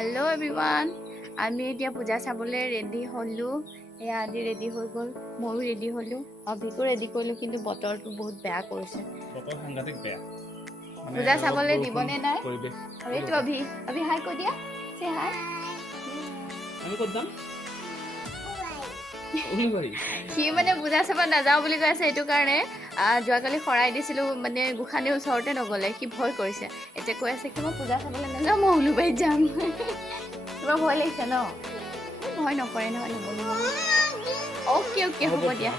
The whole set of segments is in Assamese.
हेलो एवरीवन आमी एतिया पूजा चाबले रेडी हलु या आदि रेडी हो गल मयू रेडी हलु अभिको रेडी करलु किन्तु बतरটো बहुत बेया কৰিছে बतर सांगातिक बेया पूजा चाबले दिबने নাই अरे अभि अभि हाय को दिया से हाय আমি কত যাম উলিবাৰী কি মানে পূজা চাব নাযাও বুলি কৈ আছে এটো কাৰণে যোৱাকালি খৰাই দিছিলো মানে গুখানে ওচৰতে নগলে কি ভয় কৰিছে এতে কৈ আছে কি মই পূজা চাবলৈ নাযাও মই উলুবাৰীত যাম তোমাৰ ভয় লাগিছে ন ভয় নকৰে নহয় ওকে ওকে হ'ব দিয়া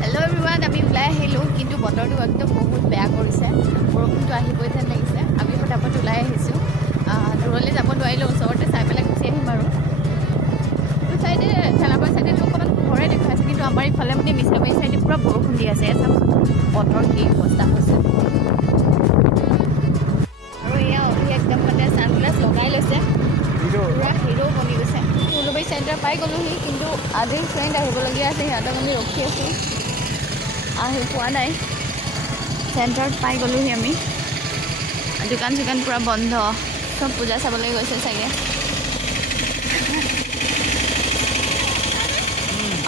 হেল্ল' এভৰিৱান আমি ওলাই আহিলোঁ কিন্তু বতৰটো একদম বহুত বেয়া কৰিছে বৰষুণটো আহিবই যেন লাগিছে আমি ফটাফট ওলাই আহিছোঁ দূৰলৈ যাব নোৱাৰিলোঁ ওচৰতে চাই পেলাই গুচি আহিম আৰু চাইডে ঠেলাবাৰী চাইডে অকণমান পোহৰে দেখুৱাইছে কিন্তু আমাৰ ইফালে মানে মিছাবাৰী চাইডে পূৰা বৰষুণ দি আছে বতৰ কি অৱস্থা হৈছে আৰু এয়া একদম মানে ছানগ্লাছ লগাই লৈছে পূৰা হিৰো বনি গৈছে উলুবাৰী চেণ্টাৰ পাই গ'লোহি কিন্তু আজিৰ ফ্ৰেণ্ড আহিবলগীয়া আছে সিহঁতক আমি ৰখি আছোঁ আহি পোৱা নাই চেণ্টাৰত পাই গ'লোহি আমি দোকান চোকান পূৰা বন্ধ চব পূজা চাবলৈ গৈছে চাগে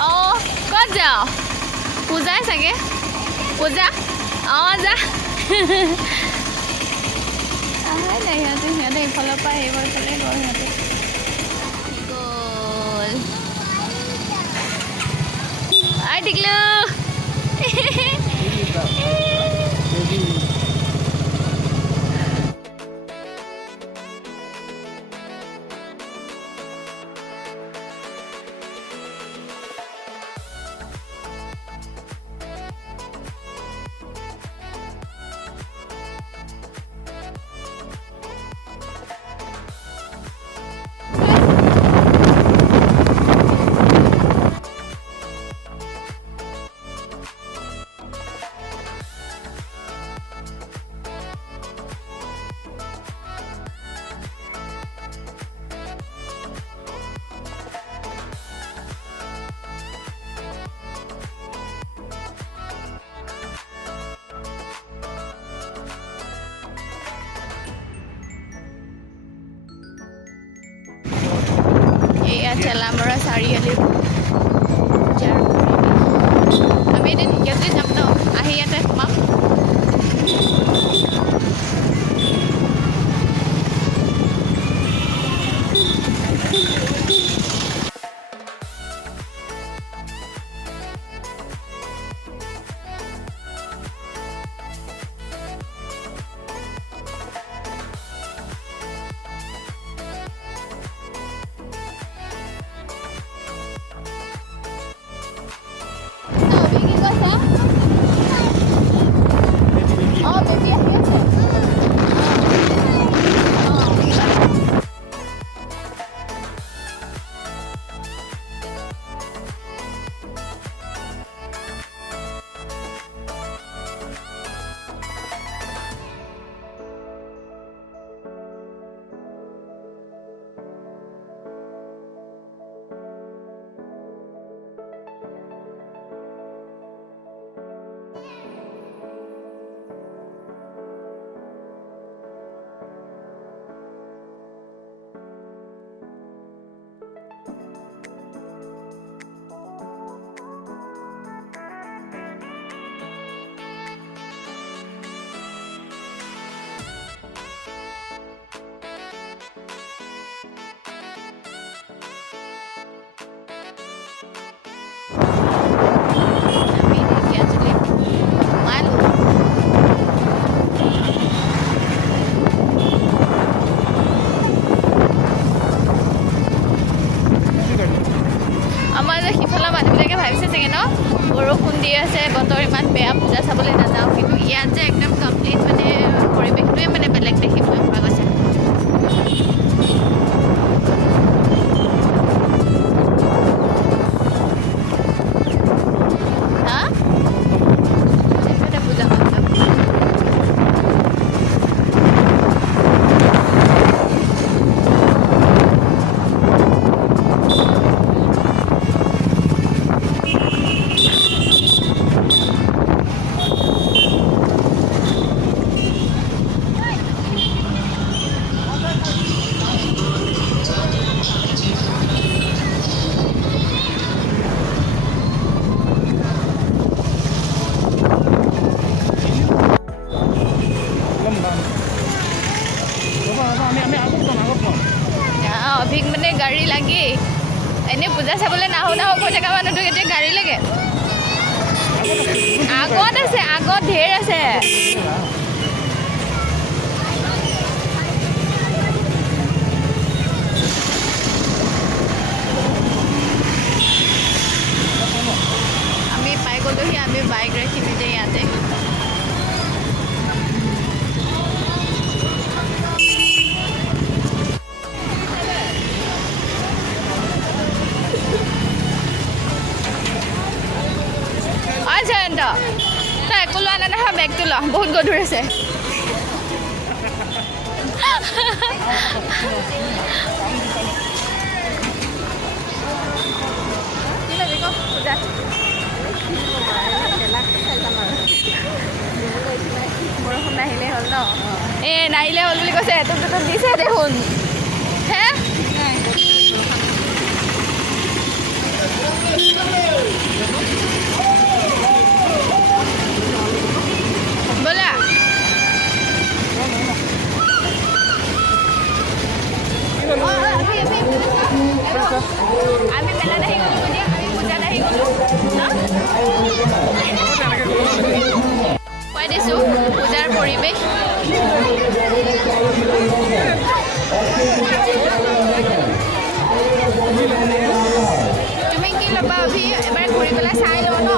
অঁ ক'ত যাওঁ পূজাই চাগে পূজা অঁ যা আহাই নাই সিহঁতে ইফালৰ পৰা এইবাৰ ফালে গ'ল সিহঁতে গ'ল আই টিকলু ঠেলামৰা চাৰিআলি আমি এদিন ইয়াতে যাম ন আহি ইয়াতে সোমাম বৰষুণ দি আছে বতৰ ইমান বেয়া পূজা চাবলৈ নাযাওঁ কিন্তু ইয়াত যে একদম কমপ্লিট মানে পৰিৱেশটোৱে মানে বেলেগ দেখিবলৈ পোৱা গৈছে আমি আগত পাম অভিক মানে গাড়ী লাগি এনেই পূজা চাবলৈ নাহো কৈ থকা মানুহটোক এতিয়া গাড়ী লাগে আগত আছে আগত ঢেৰ আছে আমি পাই গ'লোহি আমি বাইক ৰাখিম এতিয়া ইয়াতে জয়ন্ত তই একো লোৱা নাই নহয় বেগটো ল বহুত গধুৰ আছে বৰষুণ নাহিলেই হ'ল ন নাহিলে হ'ল বুলি কৈছে তোক দিছে দেখোন হে बोला আমি মেলা নাহি গ'লো দিয়া আমি পূজা নাহি গ'লো কৈ দিছোঁ পূজাৰ পৰিৱেশ তুমি কি ল'বা অভি এবাৰ ঘূৰি পেলাই চাই লওঁ ন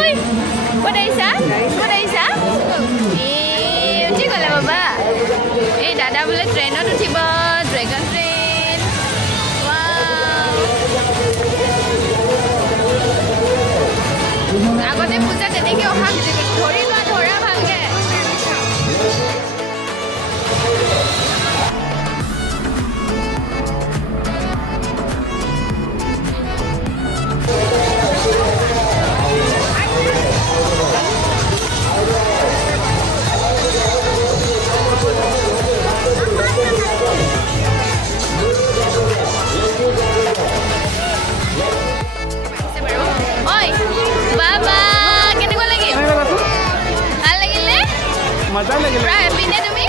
oi ক'ত আহিছা উঠি গ'লা বাবা এই দাদা বোলে ট্ৰেইনত উঠিব ড্ৰেগন ট্ৰেইন আগতে পূজা তেনেকৈ অহা ধৰি লোৱা ধৰা ভালকৈ मजा लगे पूरा हैप्पी ने तुम्ही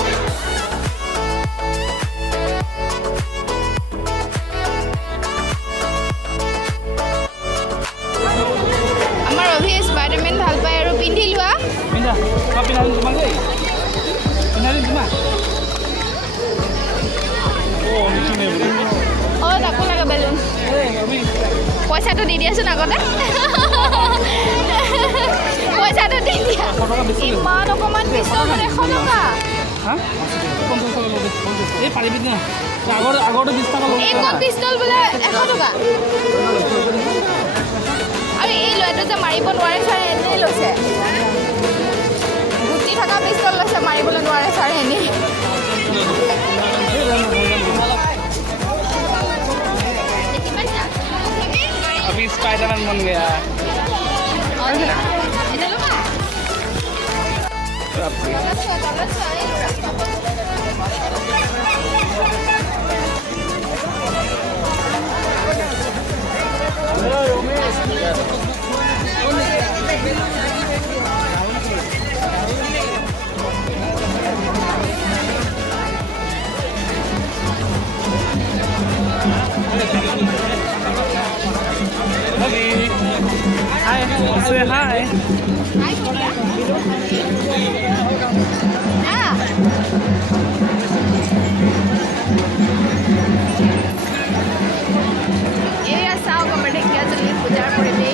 আমাৰ অভি স্পাইডাৰমেন ভাল পায় আৰু পিন্ধি লোৱা পিন্ধা পিন্ধালি তোমাক দেই পিন্ধালি তোমাক তাকো লাগে বেলুন পইচাটো দি দিয়াচোন আগতে পইচাটো দি দিয়া ইমান অকণমান পিছত 100 টকা এই পাৰিবি না আগতে 20 টকা ল'ব এইখন পিষ্টল বোলে 100 টকা আৰু এই ল'ৰাটো যে মাৰিব নোৱাৰে ছাৰে এনেই লৈছে গুটি থকা পিষ্টল লৈছে মাৰিবলৈ নোৱাৰে ছাৰে এনেই अभी स्पाइडरमैन बन गया Hi, say hi. Hi, Korea. Area sao ka made kya chali pujar pore the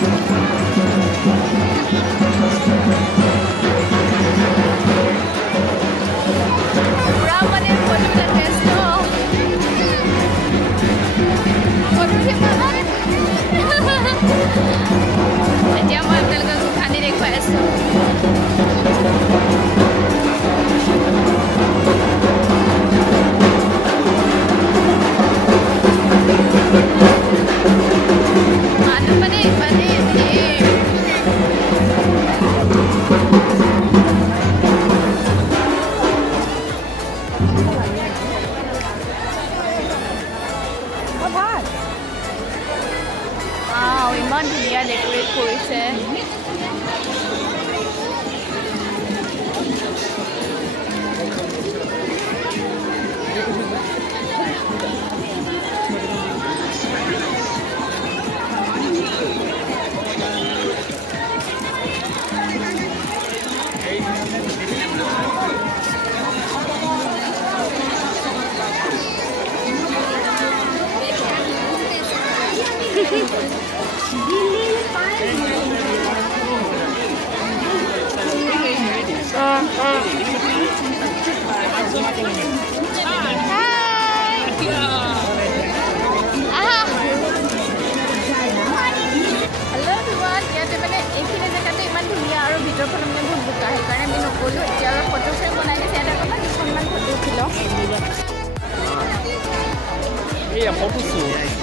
এইয়া ফটো শ্বুট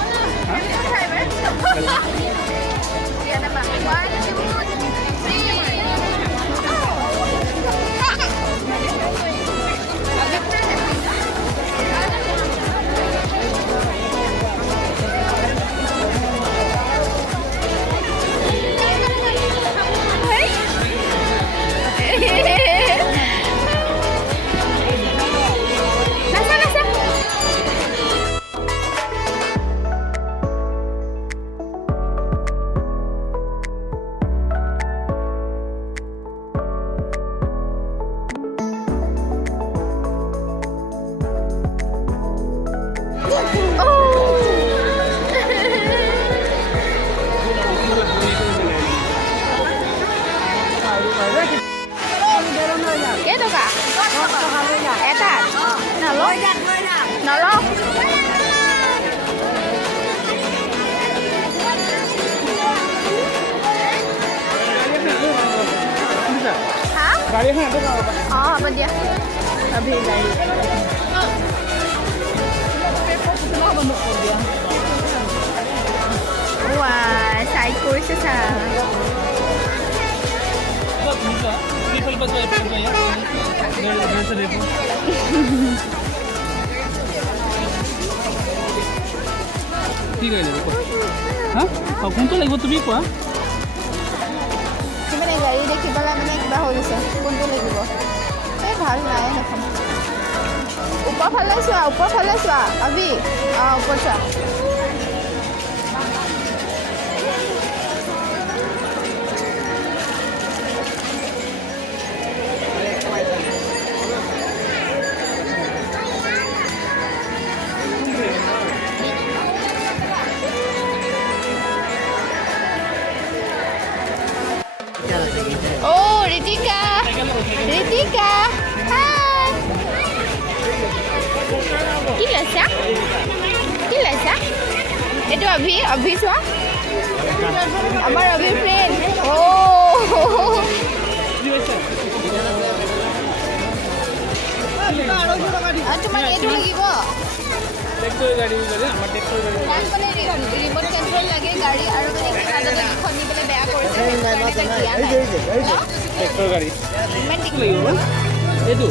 হা গাড়ী এখন ইয়াতে যাব পাৰা অঁ হ'ব দিয়া অভি গাড়ী চাইড কৰিছে চা কি কৰিলে হা কোনটো লাগিব তুমি কোৱা মানে গাড়ী দেখি পেলাই মানে কিবা হৈ গৈছে কোনটো লাগিব এই ভাল নাই সেইখন ওপৰ ফালে চোৱা অভি অঁ ওপৰ চোৱা Ritika, hai. কি লৈছা? এইটো অভি চোৱা আমাৰ অভিৰ ফ্ৰেণ্ড তোমাক এইটো লাগিব ৰিমট কণ্ট্ৰল লাগে গাড়ী আৰু মানে কিবা নি পেলাই বেয়া কৰিছে ট্ৰেক্টৰ গাড়ী এইটো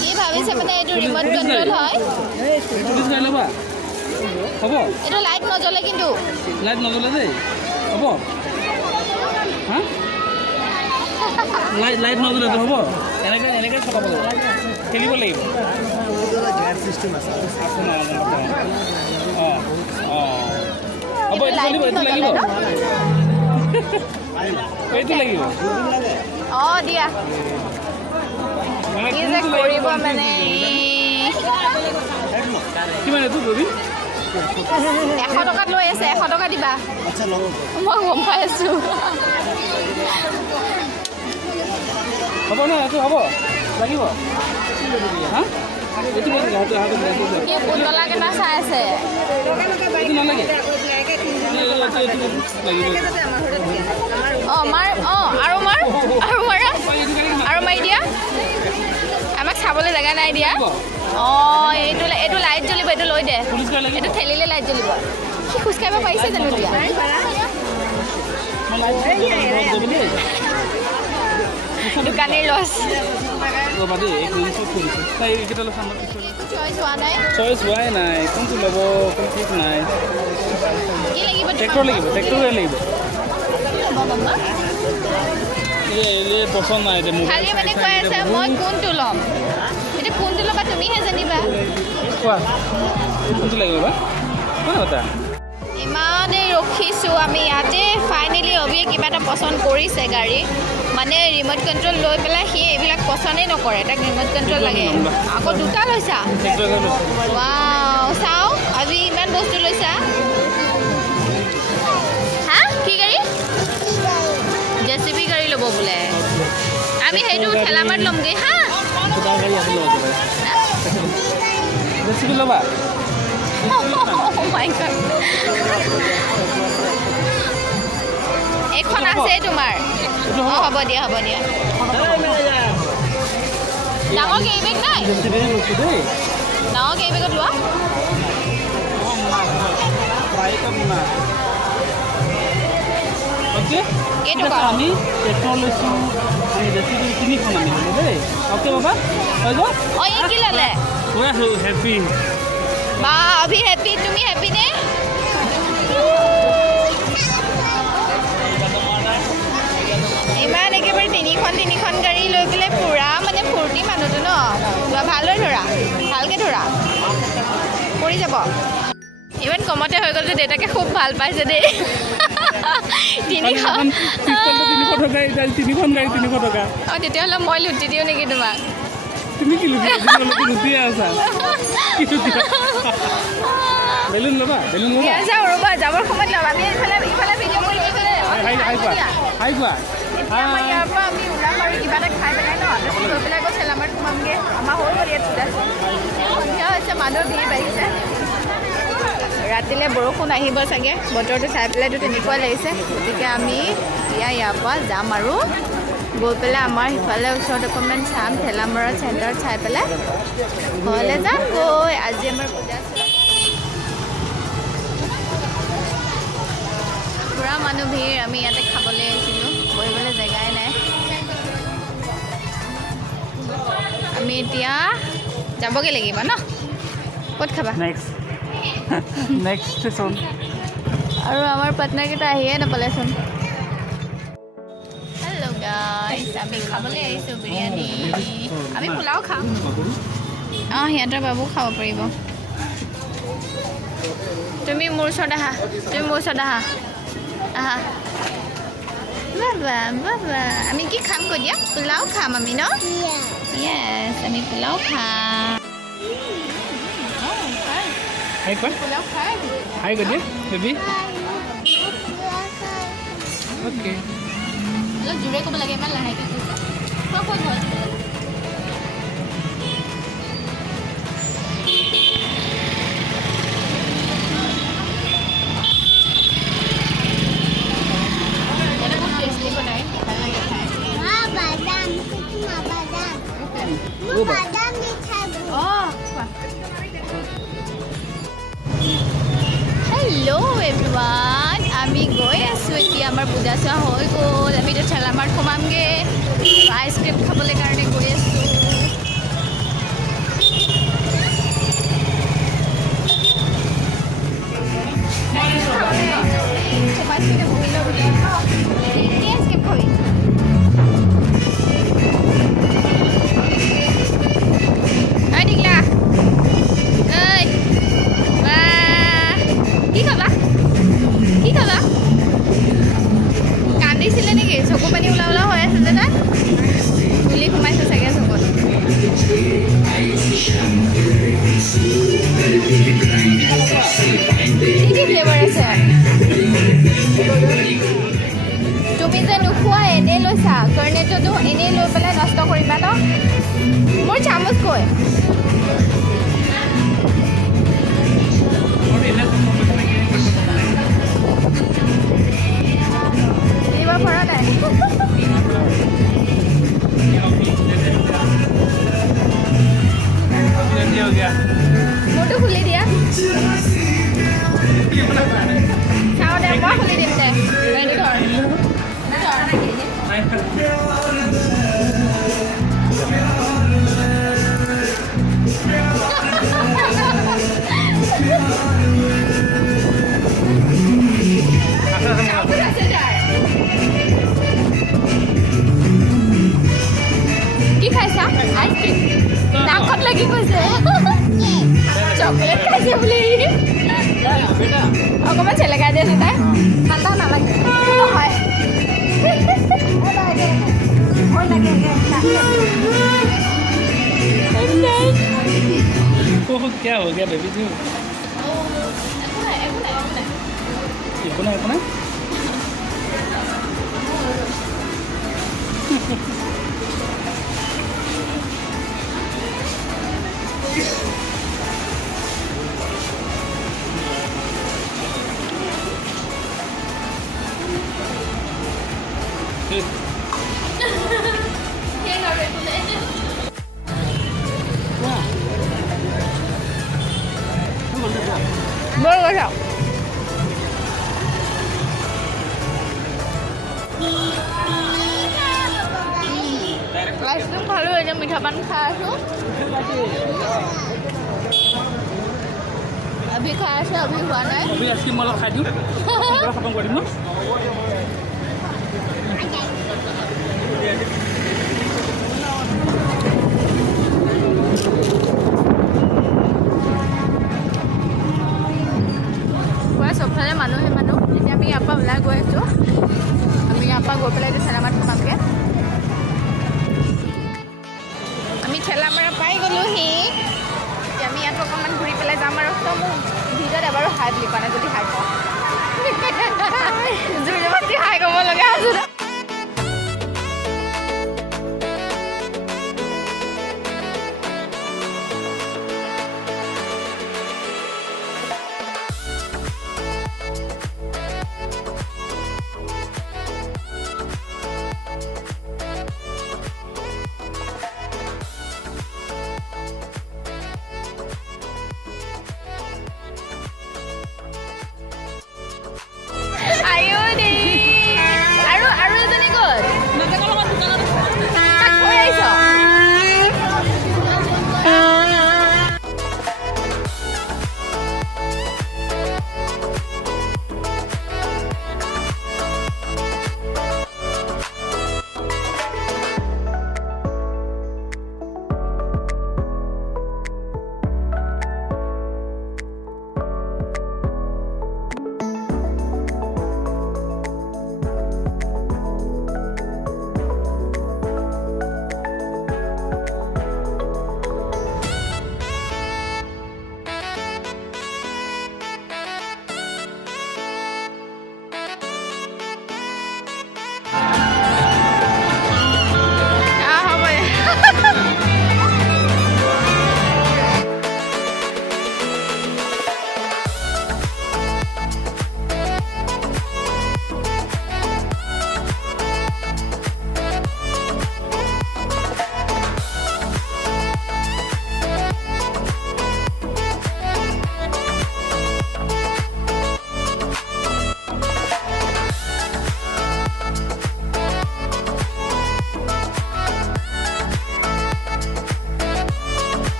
কি ভাবিছে মানে এইটো ৰিমট কণ্ট্ৰল হয় পুলিচ গাড়ী ল'বা হ'ব এইটো লাইট নজ্বলে কিন্তু লাইট নজ্বলে দেই হ'ব হা লাইট নজ্বলে হ'ব এনেকৈ চলাব লাগিব খেলিব লাগিব হ'ব এইটো চলিব এইটো লাগিব এইটো লাগিব অঁ দিয়া কি যে কৰিব মানে কিমান এইটো ৰবি 100 টকাত লৈ আছে 100 টকা দিবা মই গম পাই আছোঁ হ'ব ন এইটো হ'ব লাগিব হা এইটো পুতলা কেইটা চাই আছে এইটো নালাগে অঁ মাৰ আৰু মাৰি দিয়া আমাক চাবলৈ জেগা নাই দিয়া অঁ এইটো লাইট জ্বলিব এইটো লৈ দে এইটো ঠেলিলে লাইট জ্বলিব সি খোজকাঢ়িব পাৰিছে জানো এতিয়া দোকানীৰ লছ চইচ হোৱাই নাই কোনটো ল'ব কোন ঠিক নাই ট্ৰেক্টৰ লাগিব পচন্দ নাই খালি মানে কৈ আছে মই কোনটো ল'ম এতিয়া কোনটো ল'বা তুমিহে জানিবা কোৱা কোনটো লাগিব বা কোন কথা ইমানেই ৰখিছোঁ আমি ইয়াতে ফাইনেলি অভিয়ে কিবা এটা পচন্দ কৰিছে গাড়ী মানে ৰিমট কণ্ট্ৰল লৈ পেলাই সি এইবিলাক পচন্দেই নকৰে তাক ৰিমট কণ্ট্ৰল লাগে আকৌ দুটা লৈছা ৱাও চাওঁ অভি ইমান বস্তু লৈছা হা কি গাড়ী JCB গাড়ী ল'ব বোলে আমি সেইটো ঠেলামাৰত ল'মগৈ হা ল'বা এইখন আছে তোমাৰ অঁ হ'ব দিয়া ডাঙৰ কেৰি বেগ নাই ডাঙৰ কেৰি বেগত লোৱা কেইটকা আমি পেট্ৰল লৈছোঁ আমি বেছিকৈ 3খন আনিলোঁ দেই অ'কে বাবা হৈ গ'ল অঁ এই কি ল'লে হেপী বা অভি হেপী তুমি হেপী নে ইমান একেবাৰে তিনিখন গাড়ী লৈ পেলাই পুৰা মানে ফূৰ্তি মানুহটো ন ভালদৰে ধৰা ভালকৈ ধৰা পৰি যাব ইমান কমতে হৈ গ'ল যে দেউতাকে খুব ভাল পাইছে দেই 300 টকা অঁ তেতিয়াহ'লে মই লুটি দিওঁ নেকি তোমাক তুমি কি লুটিয়ে আছা বেলুন ল'বা যাওঁ ৰ'বা যাবৰ সময়ত ল'ম আমি ইফালে ভিডিঅ' কৰি হাই কোৱা আমাৰ ইয়াৰ পৰা আমি ওলাম আৰু কিবা এটা খাই পেলাই ন তাৰপিছত গৈ পেলাই আকৌ চেলামাৰত সোমামগৈ আমাৰ হৈ গ'ল ইয়াত সন্ধিয়া হৈছে মানুহৰ ভিৰ বাঢ়িছে ৰাতিলৈ বৰষুণ আহিব চাগে বতৰটো চাই পেলাইতো তেনেকুৱা লাগিছে গতিকে আমি ইয়াৰ পৰা যাম আৰু গৈ পেলাই আমাৰ সিফালে ওচৰত অকণমান চাম ঠেলামৰা চেণ্টাৰত চাই পেলাই ঘৰলৈ যাম গৈ আজি আমাৰ পূজা পুৰা মানুহ ভিৰ আমি ইয়াতে খাবলৈ আহিছিলোঁ বহিবলৈ জেগাই নাই আমি এতিয়া যাবগৈ লাগিব ন ক'ত খাবা নেক্সট ষ্টেচন আৰু আমাৰ পাৰ্টনাৰকেইটা আহিয়ে নাপালেচোন হেল্ল' গাইছ আমি খাবলৈ আহিছোঁ বিৰিয়ানী আমি পোলাও খাম অঁ সিহঁতৰ বাবু খাব পাৰিব তুমি মোৰ ওচৰত আহা আহা বাবা আমি কি খাম কৈ দিয়া পোলাও খাম আমি ন য়েছ আমি পোলাও খাম পোলাও খাই হাই কৈ দিয়া বেবী অ'কে অলপ জোৰে ক'ব লাগে ইমান লাহেকৈ কৈছে হেল্ল' এভৰিৱান আমি গৈ আছোঁ এতিয়া আমাৰ পূজা চোৱা হৈ গ'ল আমি এতিয়া ঠেলামাৰত সোমামগৈ আইচক্ৰীম খাবলৈ কাৰণে গৈ আছোঁ আইচক্ৰীম খাবি কি খাবা কান্দিছিলে নেকি চকু পানী ওলা ওলা হৈ আছে যে তাত তুলি সোমাইছে চাগে চকুত কি ফ্লেভাৰ আছে তুমি যে নোখোৱা এনেই লৈছা কৰ্নেটোতো এনেই লৈ পেলাই নষ্ট কৰিবা ন মোৰ চামুচ কৈ পৰা নাই মোৰটো খুলি দিয়া চাওঁ দে মই খুলি দিম দে কি খাইছা আইচক্ৰীম নাকত লাগি গৈছে চকলেট খাইছে বুলি অকণমান চেলেকাই দিয়ে তাই ঠাণ্ডা নালাগে নহয় क्या हो गया बेबी जी इतना इतना গৈছে আইচক্ৰীম খালোঁ এতিয়া মিঠা পান খাই আছোঁ अभी खाया से अभी हुआ ना अभी आइसक्रीम वाला खा दूँ खत्म कर दूँ पूरा सबफाले मानुहे मानुह এতিয়া আমি ইয়াৰ পৰা ওলাই গৈ আছোঁ আমি ইয়াৰ পৰা গৈ পেলাই ঠেলামাৰত সোমামগৈ আমি ঠেলামাৰা পাই গ'লোহি এতিয়া আমি ইয়াত অকণমান ঘূৰি পেলাই যাম আৰু মোৰ ভিডিঅ'ত এবাৰো হাই বুলি কোৱা নাই যদি হাই কওঁ জুৰিবস্তি হাই ক'ব লগা আছে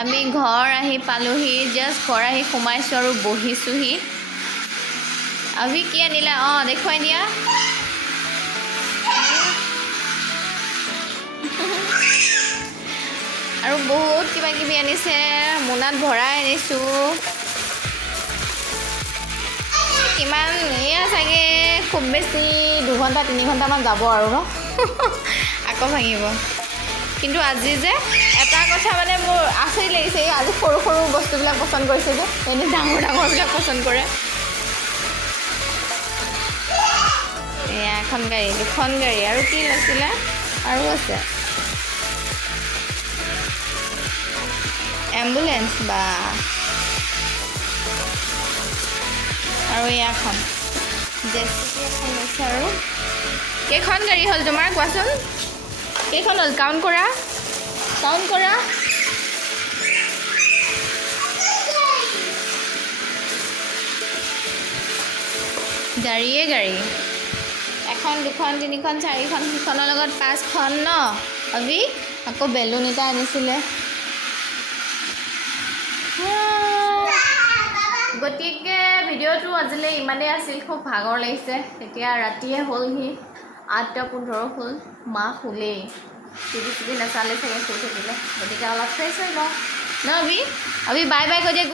আমি ঘৰ আহি পালোহি জাষ্ট ঘৰ আহি সোমাইছোঁ আৰু বহিছোঁহি अभी কি আনিলা দেখুৱাই দিয়া আৰু বহুত কিবা কিবি আনিছে মোনাত ভৰাই আনিছোঁ কিমান এয়া চাগে খুব বেছি 2 ঘণ্টা 3 ঘণ্টামান যাব আৰু ন আকৌ ভাঙিব কিন্তু আজি যে এটা কথা মানে মোৰ আচৰিত লাগিছে আজি সৰু সৰু বস্তুবিলাক পছন্দ কৰিছে যে এনে ডাঙৰ ডাঙৰবিলাক পছন্দ কৰে এয়া এখন গাড়ী দুখন গাড়ী আৰু কি লৈছিলে আৰু আছে এম্বুলেন্স বা আৰু ইয়াখন জেচিপি এখন লৈছে আৰু কেইখন গাড়ী হ'ল তোমাৰ কোৱাচোন কেইখন হ'ল কাউণ্ট কৰা গাড়ীয়ে গাড়ী এখন দুখন তিনিখন চাৰিখন সিখনৰ লগত 5খন ন অভি আকৌ বেলুন এটা আনিছিলে গতিকে ভিডিঅ'টো আজিলৈ ইমানেই আছিল খুব ভাগৰ লাগিছে এতিয়া ৰাতিয়ে হ'লহি 8:15 হ'ল মা শুলেই টিভি নাচালে চাগে শুই থাকিলে গতিকে অলপ ফ্ৰেছ হৈ লওঁ ন অভি বাই বাই কৈ দিয়া